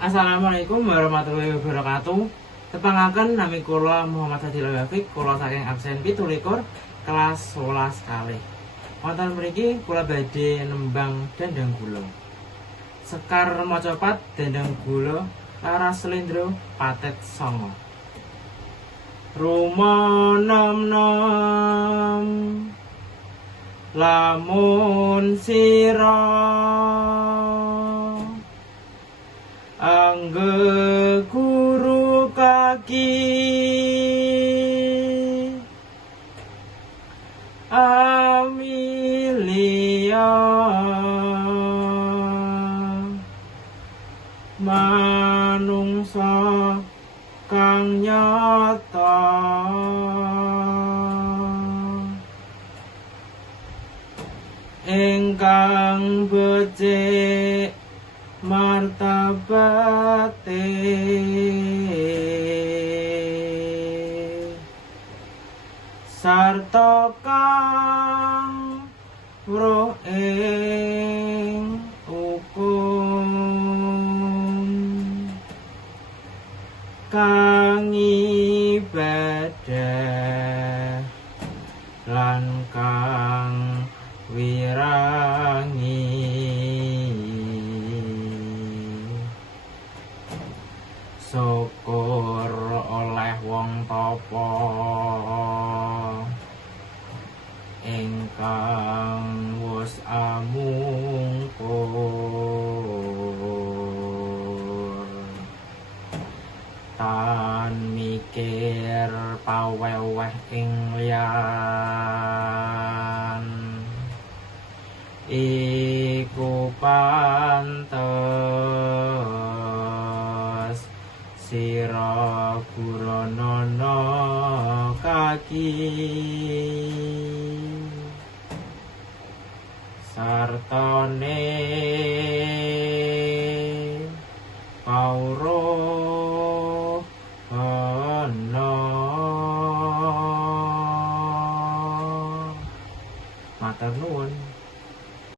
Assalamualaikum warahmatullahi wabarakatuh. Tepangaken nami kula Muhammad Fadil Wafiq, kula saking absen 17 kelas 11 kalih. Wonten mriki kula badhe nembang dendeng gula. Sekar macapat dendeng gula laras slendro patet songo. Rumonom-nom lamun sira angge guru kaki Amelia manungsa kang nyata ingkang becik martabate sarta kang roh ing hukum kang ibadah lan kang wirangi syukur oleh wong tapa ingkang wus amungkur tan mikir paweweh ing liyan iku pantes sira guranana kaki sartane pauruh ana matur nuwun.